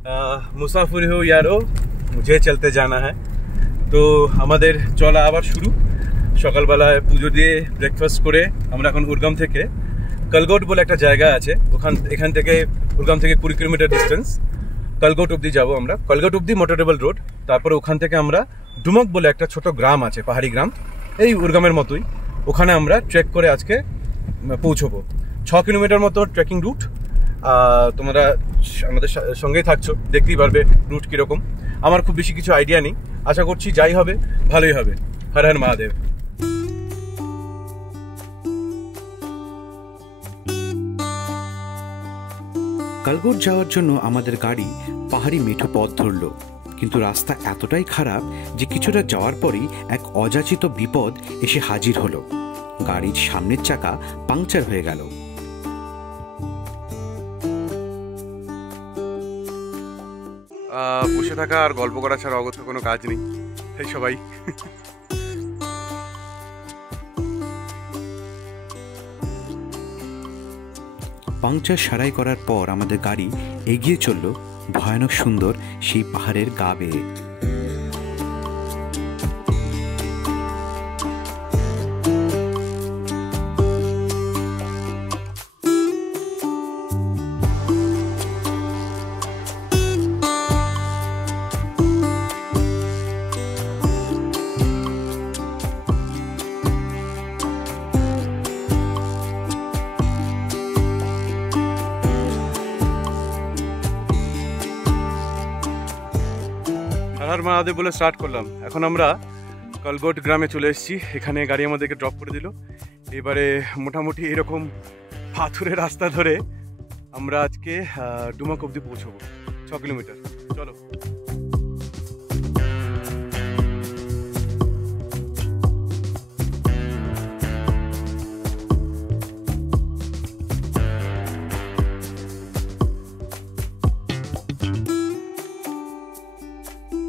মুসাফির হো ইয়ারো, মুঝে চলতে জানা হ্যাঁ। তো আমাদের চলা আবার শুরু। সকালবেলায় পুজো দিয়ে ব্রেকফাস্ট করে আমরা এখন উরগাম থেকে কালগোট বলে একটা জায়গা আছে, এখান থেকে উরগাম থেকে 20 কিলোমিটার ডিস্টেন্স। কালগোট অব্দি যাবো আমরা। কালগোট অব্দি মোটরেবল রোড, তারপরে ওখান থেকে আমরা ডুমক বলে একটা ছোট গ্রাম আছে, পাহাড়ি গ্রাম, এই উরগামের মতোই। ওখানে আমরা ট্রেক করে আজকে পৌঁছবো। 6 কিলোমিটার মতো ট্রেকিং রুট। তোমরা আমাদের সঙ্গেই থাকছো, দেখতেই পারবে রুট কীরকম। আমার খুব বেশি কিছু আইডিয়া নেই, আশা করছি যাই হবে ভালোই হবে। হর হর মহাদেব। কালগোট যাওয়ার জন্য আমাদের গাড়ি পাহাড়ি মেঠো পথ ধরল, কিন্তু রাস্তা এতটাই খারাপ যে কিছুটা যাওয়ার পরেই এক অযাচিত বিপদ এসে হাজির হলো। গাড়ির সামনের চাকা পাংচার হয়ে গেল। বসে থাকা আর গল্প করা ছাড়া অগত্য কোনো কাজ নেই, তাই সবাই পাংচার সারাই করার পর আমাদের গাড়ি এগিয়ে চলল ভয়ানক সুন্দর সেই পাহাড়ের গা বেয়ে। হর মহাদেব বলে স্টার্ট করলাম। এখন আমরা কালগোট গ্রামে চলে এসেছি। এখানে গাড়ি আমাদেরকে ড্রপ করে দিল। এবারে মোটামুটি এরকম পাথুরে রাস্তা ধরে আমরা আজকে ডুমাক অব্দি পৌঁছবো, 6 কিলোমিটার। চলো।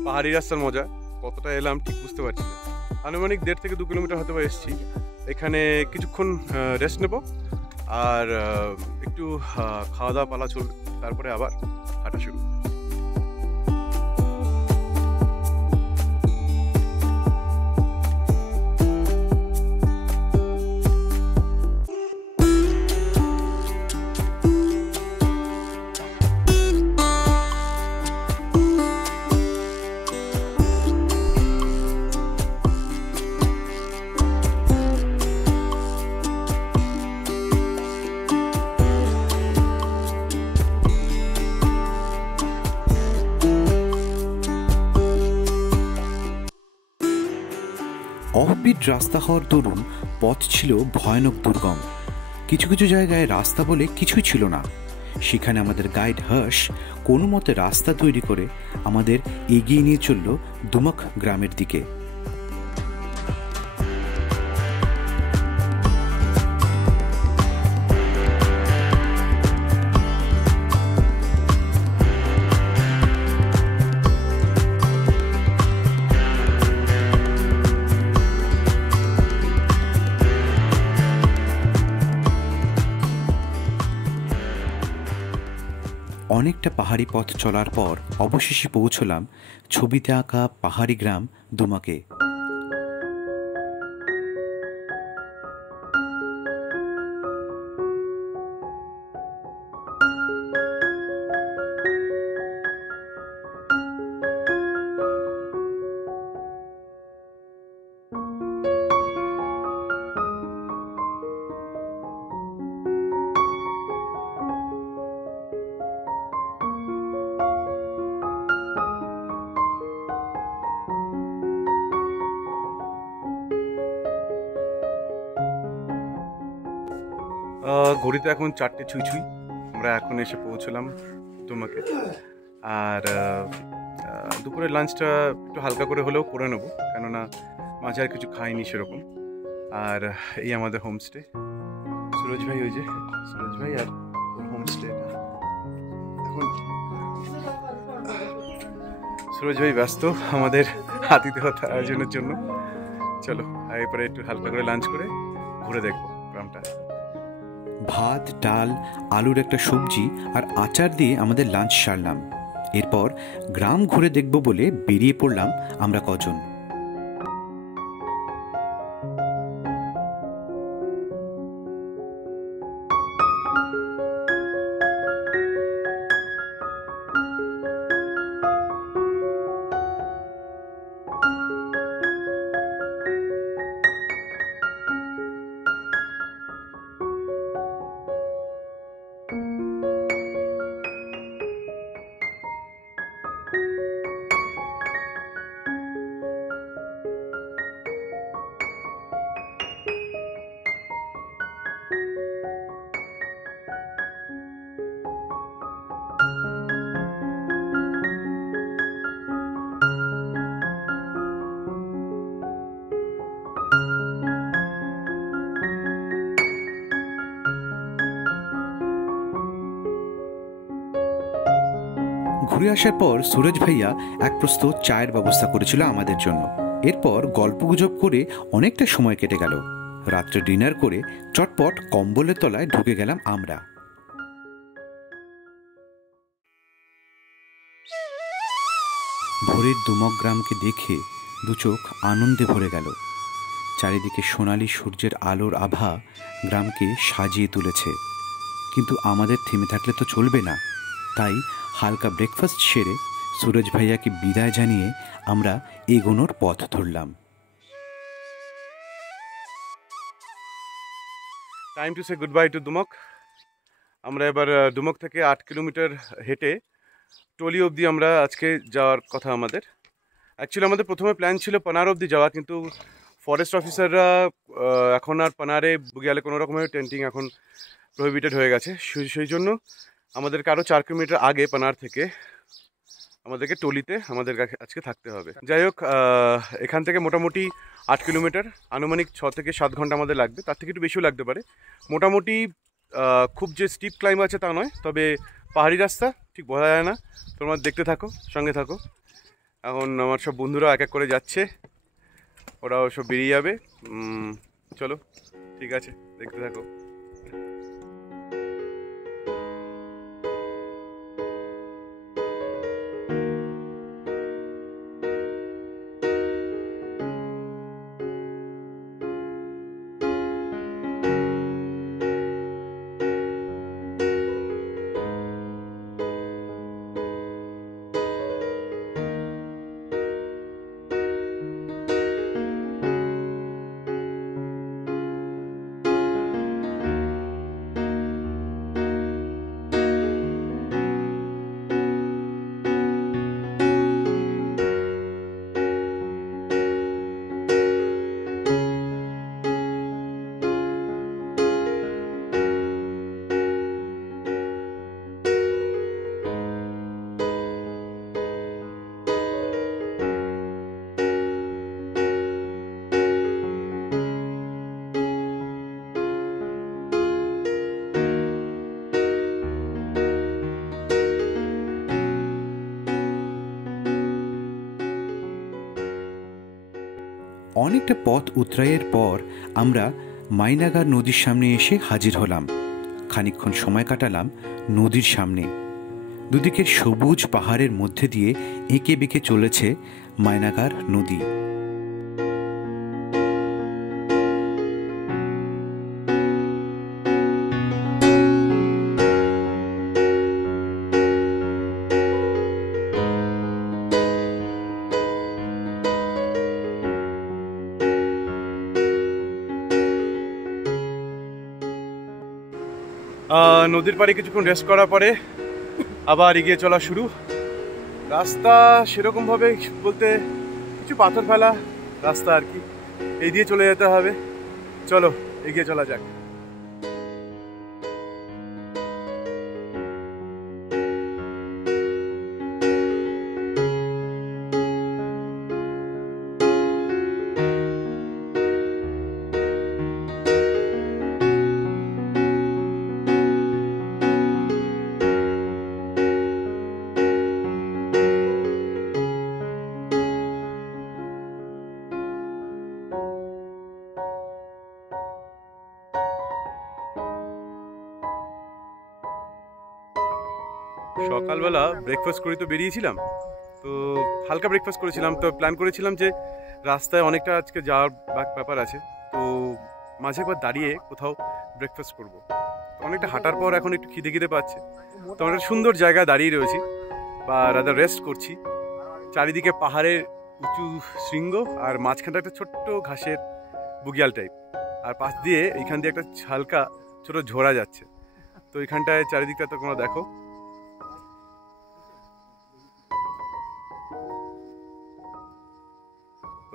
পাহাড়ি রাস্তার মজা কতটা এলাম ঠিক বুঝতে পারছি না। আনুমানিক 1.5 থেকে 2 কিলোমিটার হয়তো এসেছি। এখানে কিছুক্ষণ রেস্ট নেব আর একটু খাওয়া দাওয়া পালা চলবে, তারপরে আবার হাঁটা শুরু। অফবিট রাস্তা হওয়ার দরুন পথ ছিল ভয়ানক দুর্গম। কিছু কিছু জায়গায় রাস্তা বলে কিছুই ছিল না। সেখানে আমাদের গাইড হর্ষ কোনো মতে রাস্তা তৈরি করে আমাদের এগিয়ে নিয়ে চলল ডুমক গ্রামের দিকে। অনেকটা পাহাড়ি পথ চলার পর অবশেষে পৌঁছলাম ছবিতে আঁকা পাহাড়ি গ্রাম ডুমাকে। ঘড়িতে এখন 4টে ছুঁই ছুঁই। আমরা এখন এসে পৌঁছলাম ডুমাকে। আর দুপুরের লাঞ্চটা একটু হালকা করে হলেও করে নেবো, কেননা মাঝে আর কিছু খাইনি সেরকম। আর এই আমাদের হোমস্টে, সুরজ ভাই, ওই যে সুরজ ভাই আর ওর হোমস্টে। এখন সুরজ ভাই ব্যস্ত আমাদের আতিথেয়তা আয়োজনের জন্য। চলো এরপরে একটু হালকা করে লাঞ্চ করে ঘুরে দেখবো গ্রামটা। ভাত, ডাল, আলুর একটা সবজি আর আচার দিয়ে আমাদের লাঞ্চ সারলাম। এরপর গ্রাম ঘুরে দেখব বলে বেরিয়ে পড়লাম আমরা কজন। ঘুরে আসার পর সুরজ ভাইয়া এক প্রস্তুত চায়ের ব্যবস্থা করেছিল আমাদের জন্য। এরপর গল্পগুজব করে অনেকটা সময় কেটে গেল। রাত্রে ডিনার করে চটপট কম্বলের তলায় ঢুকে গেলাম আমরা। ভোরের দুমক গ্রামকে দেখে দু চোখ আনন্দে ভরে গেল। চারিদিকে সোনালি সূর্যের আলোর আভা গ্রামকে সাজিয়ে তুলেছে। কিন্তু আমাদের থেমে থাকলে তো চলবে না, তাই হালকা ব্রেকফাস্ট সেরে সুরজ ভাইয়াকে বিদায় জানিয়ে আমরা এগোনোর পথ ধরলাম। Time to say goodbye to Dumka. আমরা এবার দুমক থেকে 8 কিলোমিটার হেঁটে টলি অবধি আমরা আজকে যাওয়ার কথা আমাদের। অ্যাকচুয়ালি আমাদের প্রথমে প্ল্যান ছিল পানার অবধি যাওয়া, কিন্তু ফরেস্ট অফিসাররা এখন আর পানারে গেলে কোনো রকমের টেন্টিং এখন প্রহিবিটেড হয়ে গেছে। সেই জন্য আমাদেরকে আরও 4 কিলোমিটার আগে পানার থেকে আমাদেরকে টলিতে আমাদের আজকে থাকতে হবে। যাই হোক, এখান থেকে মোটামুটি 8 কিলোমিটার, আনুমানিক 6 থেকে 7 ঘন্টা আমাদের লাগবে, তার থেকে একটু বেশিও লাগতে পারে। মোটামুটি খুব যে স্টিপ ক্লাইম্ব আছে তা নয়, তবে পাহাড়ি রাস্তা, ঠিক বোঝা যায় না। তোমরা দেখতে থাকো, সঙ্গে থাকো। এখন আমার সব বন্ধুরা এক এক করে যাচ্ছে, ওরাও সব বেরিয়ে যাবে। চলো, ঠিক আছে, দেখতে থাকো। অনেকটা পথ উতরাইয়ের পর আমরা মাইনাগার নদীর সামনে এসে হাজির হলাম। খানিকক্ষণ সময় কাটালাম নদীর সামনে। দুদিকের সবুজ পাহাড়ের মধ্যে দিয়ে এঁকে বেঁকে চলেছে মাইনাগার নদী। নদীর পাড়ে কিছুক্ষণ রেস্ট করার পরে আবার এগিয়ে চলা শুরু। রাস্তা সেরকমভাবে বলতে কিছু পাথর ফেলা রাস্তা আর কি, এই দিয়ে চলে যেতে হবে। চলো এগিয়ে চলা যাক। সকালবেলা ব্রেকফাস্ট করে তো বেরিয়েছিলাম, তো হালকা ব্রেকফাস্ট করেছিলাম। তো প্ল্যান করেছিলাম যে রাস্তায় অনেকটা আজকে যাওয়ার ব্যাপার আছে, তো মাঝে একবার দাঁড়িয়ে কোথাও ব্রেকফাস্ট করব। তো অনেকটা হাঁটার পর এখন একটু খিদে পাচ্ছে, তো আমরা একটা সুন্দর জায়গায় দাঁড়িয়ে রয়েছি বা রাদার রেস্ট করছি। চারিদিকে পাহাড়ের উঁচু শৃঙ্গ আর মাঝখানটা একটা ছোট্ট ঘাসের বুগিয়াল টাইপ, আর পাশ দিয়ে এইখান দিয়ে একটা হালকা ছোট ঝোড়া যাচ্ছে। তো এখানটায় চারিদিকটা তো তোমরা দেখো,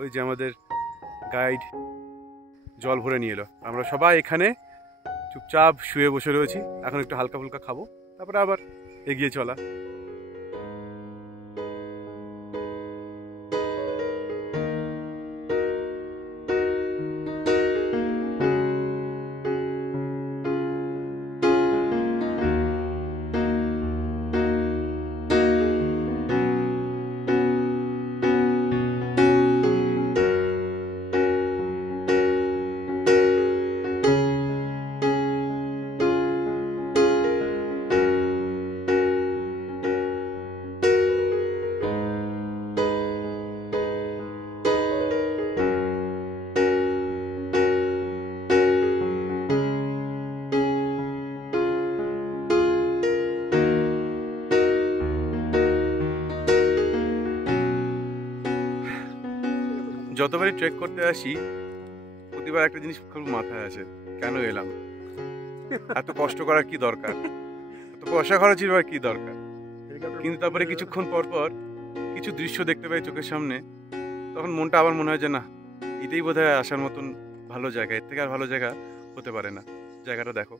ওই যে আমাদের গাইড জল ভরে নিয়ে এলো। আমরা সবাই এখানে চুপচাপ শুয়ে বসে রয়েছি, এখন একটু হালকা ফুলকা খাবো, তারপরে আবার এগিয়ে চলা। যতবারই ট্রেক করতে আসি প্রতিবার একটা জিনিস খুব মাথায় আসে, কেন এলাম? এত কষ্ট করার কি দরকার, এত পয়সা খরচের বা কি দরকার? কিন্তু তারপরে কিছুক্ষণ পর পর কিছু দৃশ্য দেখতে পাই চোখের সামনে, তখন মনটা আবার মনে হয় যে না, এটাই বোধহয় আসার মতন ভালো জায়গা, এর থেকে আর ভালো জায়গা হতে পারে না। জায়গাটা দেখো।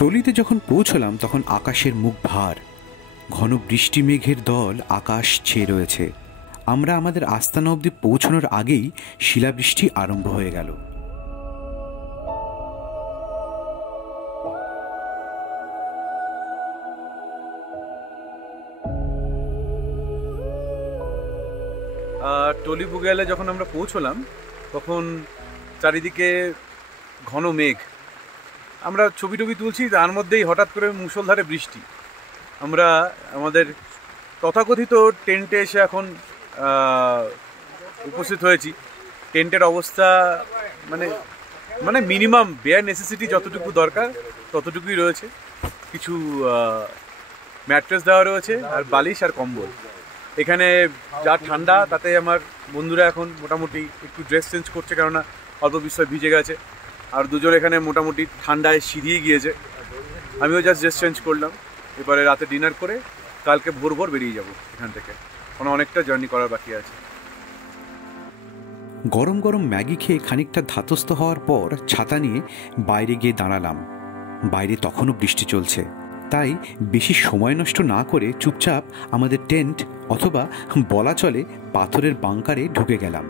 টলিতে যখন পৌঁছলাম তখন আকাশের মুখ ভার, ঘন বৃষ্টি মেঘের দল আকাশ ছেয়ে রয়েছে। আমরা আমাদের আস্তানা অবধি পৌঁছানোর আগেই শিলাবৃষ্টি আরম্ভ হয়ে গেল। টলি বুগিয়ালে যখন আমরা পৌঁছলাম তখন চারিদিকে ঘন মেঘ, আমরা ছবি টবি তুলছি, তার মধ্যেই হঠাৎ করে মুষলধারে বৃষ্টি। আমরা আমাদের তথাকথিত টেন্টে এসে এখন উপস্থিত হয়েছি। টেন্টের অবস্থা মানে মানে মিনিমাম বেয়ার নেসেসিটি যতটুকু দরকার ততটুকুই রয়েছে। কিছু ম্যাট্রেস দেওয়া রয়েছে আর বালিশ আর কম্বল। এখানে যা ঠান্ডা, তাতে আমার বন্ধুরা এখন মোটামুটি একটু ড্রেস চেঞ্জ করছে, কেননা অল্প বিস্ময় ভিজে গেছে। আর দুজন এখানে মোটামুটি ঠান্ডায় সিঁড়িয়ে গিয়েছে। আমিও জাস্ট ড্রেস চেঞ্জ করলাম। এবারে রাতে ডিনার করে কালকে ভোর বেরিয়ে যাব এখান থেকে, কোনো অনেকটা জার্নি করার বাকি আছে। গরম গরম ম্যাগি খেয়ে খানিকটা ধাতস্থ হওয়ার পর ছাতা নিয়ে বাইরে গিয়ে দাঁড়ালাম। বাইরে তখনও বৃষ্টি চলছে, তাই বেশি সময় নষ্ট না করে চুপচাপ আমাদের টেন্ট অথবা বলা চলে পাথরের বাংকারে ঢুকে গেলাম।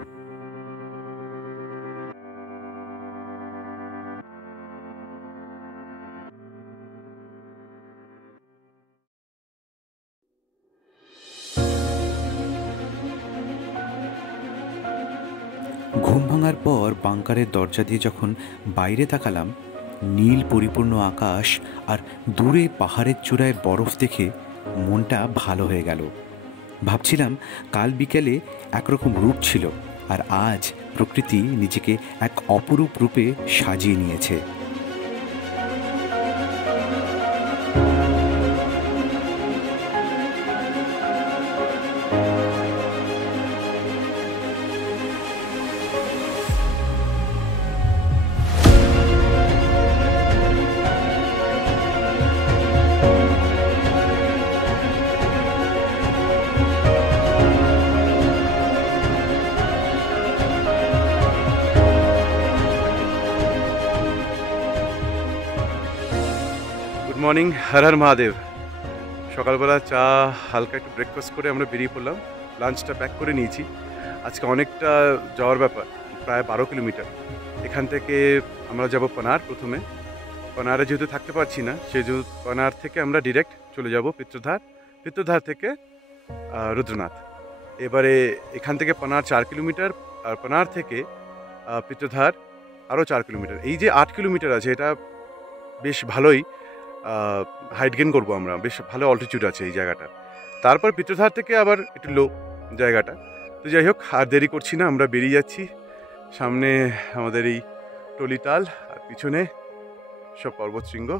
ঘুম ভাঙার পর বাংকারের দরজা দিয়ে যখন বাইরে তাকালাম, নীল পরিপূর্ণ আকাশ আর দূরে পাহাড়ের চূড়ায় বরফ দেখে মনটা ভালো হয়ে গেল। ভাবছিলাম কাল বিকেলে একরকম রূপ ছিল, আর আজ প্রকৃতি নিজেকে এক অপরূপ রূপে সাজিয়ে নিয়েছে। গুড মর্নিং, হর হর মহাদেব। সকালবেলা চা হালকা একটু ব্রেকফাস্ট করে আমরা বেরিয়ে পড়লাম। লাঞ্চটা প্যাক করে নিয়েছি। আজকে অনেকটা যাওয়ার ব্যাপার, প্রায় 12 কিলোমিটার। এখান থেকে আমরা যাব পানার। প্রথমে পানারে যেহেতু থাকতে পারছি না, সেহেতু পানার থেকে আমরা ডিরেক্ট চলে যাব পিত্রধার, পিত্রধার থেকে রুদ্রনাথ। এবারে এখান থেকে পানার 4 কিলোমিটার, আর পানার থেকে পিত্রধার আরও 4 কিলোমিটার। এই যে 8 কিলোমিটার আছে, এটা বেশ ভালোই হাইট গেন করবো আমরা, বেশ ভালো অল্টিটিউড আছে এই জায়গাটার। তারপর পিত্রধার থেকে আবার একটু লো জায়গাটা। তো যাই হোক, আর দেরি করছি না, আমরা বেরিয়ে যাচ্ছি। সামনে আমাদের এই টলিতাল, আর পিছনে সব পর্বতশৃঙ্গ।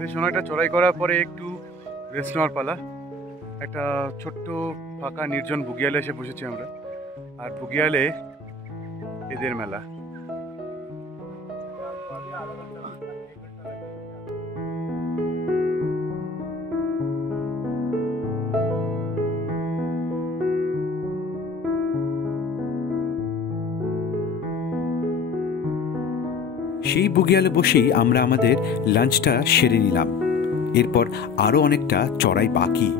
বেশ অনেকটা চড়াই করার পরে একটু রেস্ট নেওয়ার পালা। একটা ছোট্ট ফাঁকা নির্জন বুগিয়ালে এসে বসেছি আমরা। আর বুগিয়ালে এদের মেলা। সেই বুগিয়ালে বসেই আমরা আমাদের লাঞ্চটা সেরে নিলাম। এরপর আরও অনেকটা চড়াই বাকি।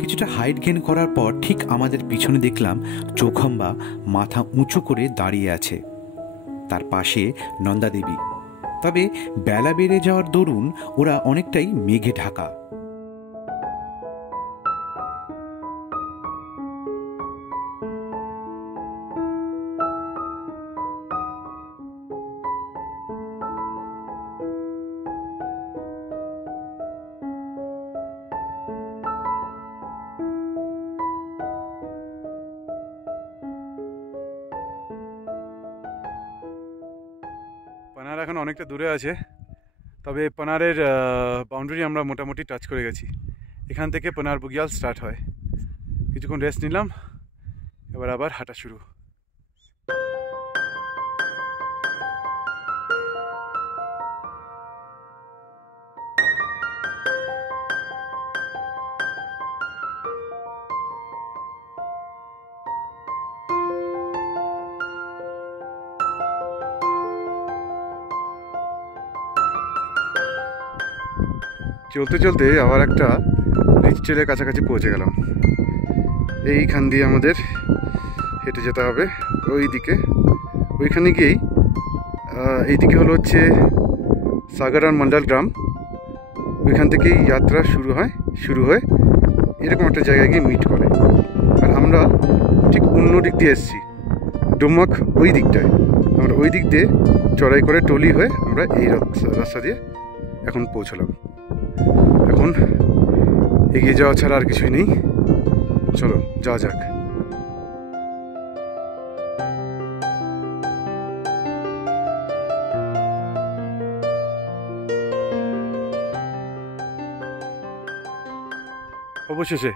কিছুটা হাইট গেন করার পর ঠিক আমাদের পিছনে দেখলাম চৌখাম্বা মাথা উঁচু করে দাঁড়িয়ে আছে, তার পাশে নন্দা দেবী। তবে বেলা বেড়ে যাওয়ার দরুন ওরা অনেকটাই মেঘে ঢাকা। পানার এখন অনেকটা দূরে আছে, তবে পানারের বাউন্ডারি আমরা মোটামুটি টাচ করে গেছি। এখান থেকে পানার বুগিয়াল স্টার্ট হয়। কিছুক্ষণ রেস্ট নিলাম, এবার আবার হাঁটা শুরু। চলতে চলতে আবার একটা রিচ ট্রেলের কাছাকাছি পৌঁছে গেলাম। এইখান দিয়ে আমাদের হেঁটে যেতে হবে ওই দিকে। ওইখানে গিয়েই এইদিকে হলো হচ্ছে সাগর আর মন্ডল গ্রাম। ওইখান থেকেই যাত্রা শুরু হয়ে এরকম একটা জায়গায় গিয়ে মিট করে। আর আমরা ঠিক অন্য দিক দিয়ে এসেছি, ডোমাক ওই দিকটায়। আমরা ওই দিক দিয়ে চড়াই করে টলি হয়ে আমরা এই রাস্তা দিয়ে এখন পৌঁছলাম। এখন এগিয়ে যাওয়া ছাড়া আর কিছুই নেই, চলো যাওয়া যাক। অবশেষে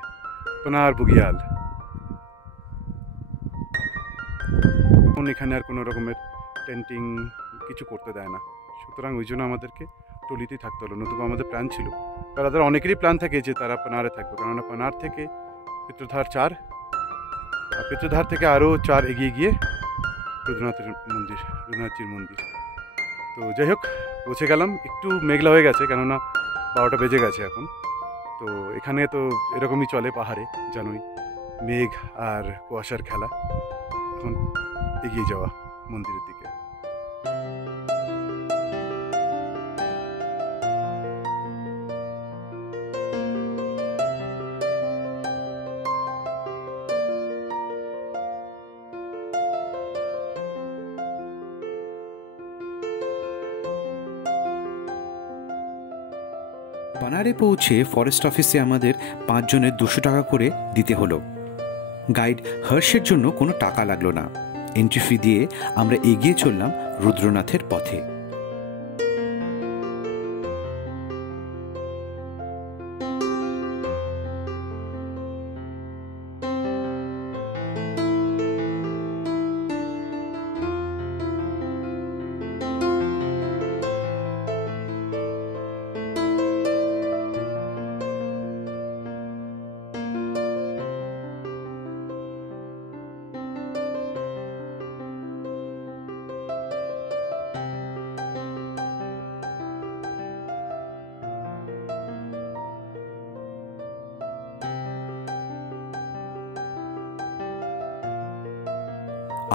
পানার বুগিয়াল। এখন এখানে আর কোনো রকমের টেন্টিং কিছু করতে দেয় না, সুতরাং ওই জন্য আমাদেরকে টলিতেই থাকতে হলো। নতুবা আমাদের প্ল্যান ছিল, তাদের অনেকেরই প্ল্যান থাকে যে তারা পানারে থাকবে, কেননা পানার থেকে পিত্রধার 4 আর পেত্রধার থেকে আরও 4 এগিয়ে গিয়ে রুদ্রনাথের মন্দির। তো যাই হোক, পৌঁছে গেলাম। একটু মেঘলা হয়ে গেছে, কেননা 12টা বেজে গেছে এখন। তো এখানে তো এরকমই চলে পাহাড়ে, জানোই, মেঘ আর কুয়াশার খেলা। এখন এগিয়ে যাওয়া মন্দিরের দিকে। পানারে পৌঁছে ফরেস্ট অফিসে আমাদের 5 জনের 200 টাকা করে দিতে হলো। গাইড হর্ষের জন্য কোনো টাকা লাগলো না। এন্ট্রি ফি দিয়ে আমরা এগিয়ে চললাম রুদ্রনাথের পথে।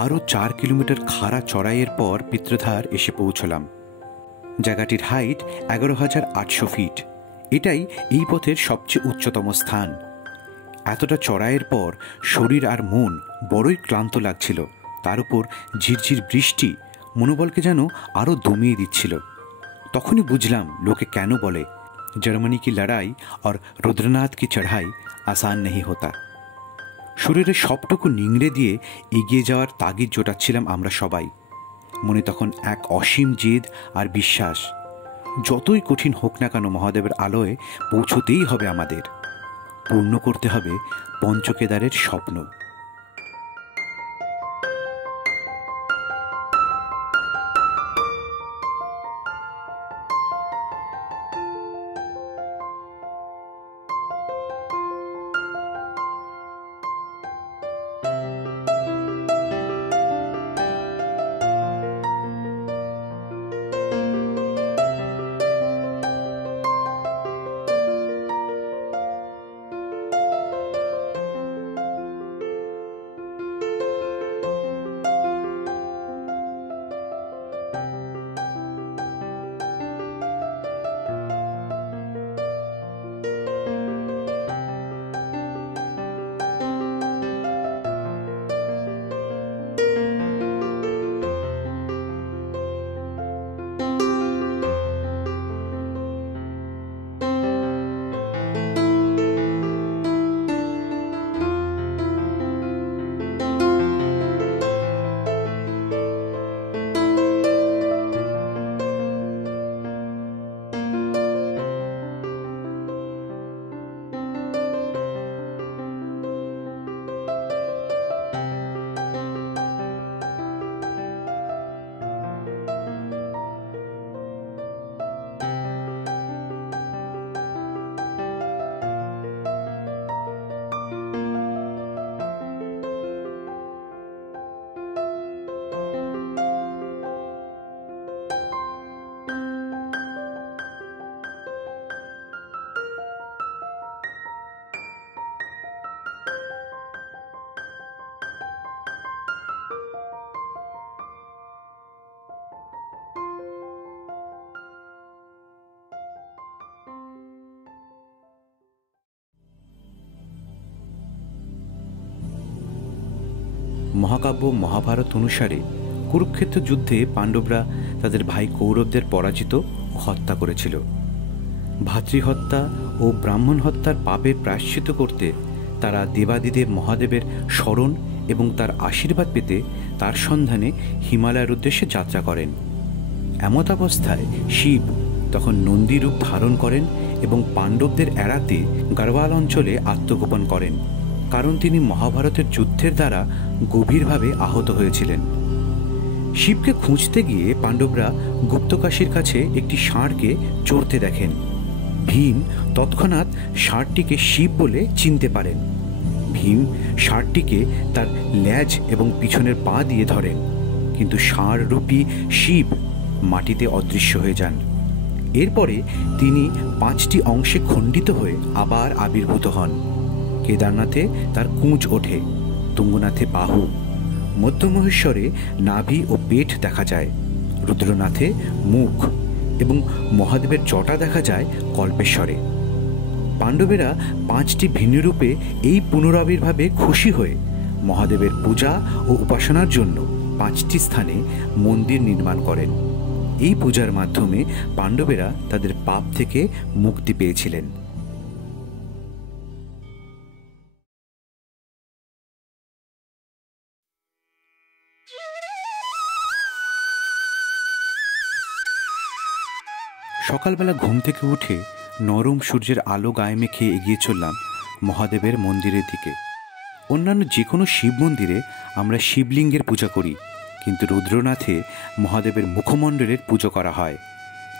আরও 4 কিলোমিটার খাড়া চড়াইয়ের পর পিত্রধার এসে পৌঁছলাম। জায়গাটির হাইট 11,800 ফিট। এটাই এই পথের সবচেয়ে উচ্চতম স্থান। এতটা চড়াইয়ের পর শরীর আর মন বড়ই ক্লান্ত লাগছিল। তার উপর ঝিরঝির বৃষ্টি মনোবলকে যেন আরও দমিয়ে দিচ্ছিল। তখনই বুঝলাম লোকে কেন বলে, জার্মানি কি লড়াই আর রুদ্রনাথ কি চড়াই আসান নেই হতা। শরীরে সবটুকু নিংড়ে দিয়ে এগিয়ে যাওয়ার তাগিদ জোটাচ্ছিলাম আমরা সবাই। মনে তখন এক অসীম জেদ আর বিশ্বাস, যতই কঠিন হোক না কেন মহাদেবের আলোয় পৌঁছতেই হবে আমাদের, পূর্ণ করতে হবে পঞ্চকেদারের স্বপ্ন। মহাকাব্য মহাভারত অনুসারে কুরুক্ষেত্র যুদ্ধে পাণ্ডবরা তাদের ভাই কৌরবদের পরাজিত ও হত্যা করেছিল। ভাতৃহত্যা ও ব্রাহ্মণ হত্যার পাপের প্রায়শ্চিত্ত করতে তারা দেবাদিদেব মহাদেবের স্মরণ এবং তার আশীর্বাদ পেতে তার সন্ধানে হিমালয়ের উদ্দেশ্যে যাত্রা করেন। এমতাবস্থায় শিব তখন নন্দী রূপ ধারণ করেন এবং পাণ্ডবদের এড়াতে গাড়ওয়াল অঞ্চলে আত্মগোপন করেন, কারণ তিনি মহাভারতের যুদ্ধের দ্বারা গভীরভাবে আহত হয়েছিলেন। শিবকে খুঁজতে গিয়ে পাণ্ডবরা গুপ্তকাশীর কাছে একটি ষাঁড়কে চড়তে দেখেন। ভীম তৎক্ষণাৎ ষাঁড়টিকে শিব বলে চিনতে পারেন। ভীম ষাঁড়টিকে তার লেজ এবং পিছনের পা দিয়ে ধরেন, কিন্তু ষাঁড়রূপী শিব মাটিতে অদৃশ্য হয়ে যান। এরপরে তিনি 5টি অংশে খণ্ডিত হয়ে আবার আবির্ভূত হন। কেদারনাথে তার কুঁজ ওঠে, তুঙ্গনাথে বাহু, মধ্যমহেশ্বরে নাভি ও পেট দেখা যায়, রুদ্রনাথে মুখ এবং মহাদেবের জটা দেখা যায় কল্পেশ্বরে। পাণ্ডবেরা 5টি ভিন্ন রূপে এই পুনরাবির্ভাবে খুশি হয়ে মহাদেবের পূজা ও উপাসনার জন্য 5টি স্থানে মন্দির নির্মাণ করেন। এই পূজার মাধ্যমে পাণ্ডবেরা তাদের পাপ থেকে মুক্তি পেয়েছিলেন। সকালবেলা ঘুম থেকে উঠে নরম সূর্যের আলো গায়ে মেখে এগিয়ে চললাম মহাদেবের মন্দিরের দিকে। অন্যান্য যে কোনো শিব মন্দিরে আমরা শিবলিঙ্গের পূজা করি, কিন্তু রুদ্রনাথে মহাদেবের মুখমণ্ডলের পুজো করা হয়।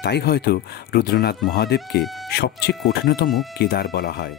তাই হয়তো রুদ্রনাথ মহাদেবকে সবচেয়ে কঠিনতম কেদার বলা হয়।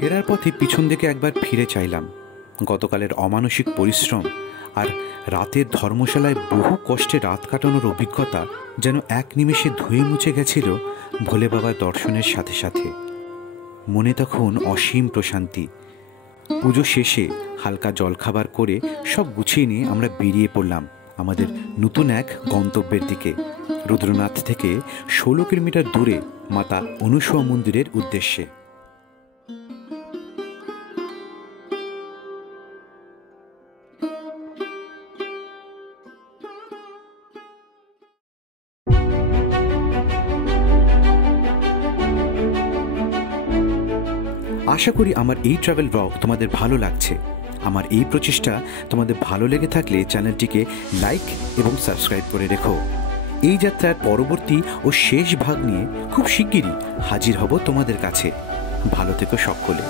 ফেরার পথে পিছন দিকে একবার ফিরে চাইলাম। গতকালের অমানসিক পরিশ্রম আর রাতের ধর্মশালায় বহু কষ্টে রাত কাটানোর অভিজ্ঞতা যেন এক নিমেষে ধুয়ে মুছে গেছিল ভোলে বাবার দর্শনের সাথে সাথে। মনে তখন অসীম প্রশান্তি। পুজো শেষে হালকা জলখাবার করে সব গুছিয়ে নিয়ে আমরা বেরিয়ে পড়লাম আমাদের নতুন এক গন্তব্যের দিকে, রুদ্রনাথ থেকে 16 কিলোমিটার দূরে মাতা অনুসূয়া মন্দিরের উদ্দেশ্যে। আশা করি আমার এই ট্রাভেল ব্লগ তোমাদের ভালো লাগছে। আমার এই প্রচেষ্টা তোমাদের ভালো লেগে থাকলে চ্যানেলটিকে লাইক এবং সাবস্ক্রাইব করে রেখো। এই যাত্রার পরবর্তী ও শেষ ভাগ নিয়ে খুব শিগগিরই হাজির হব তোমাদের কাছে। ভালো থেকো সকলে।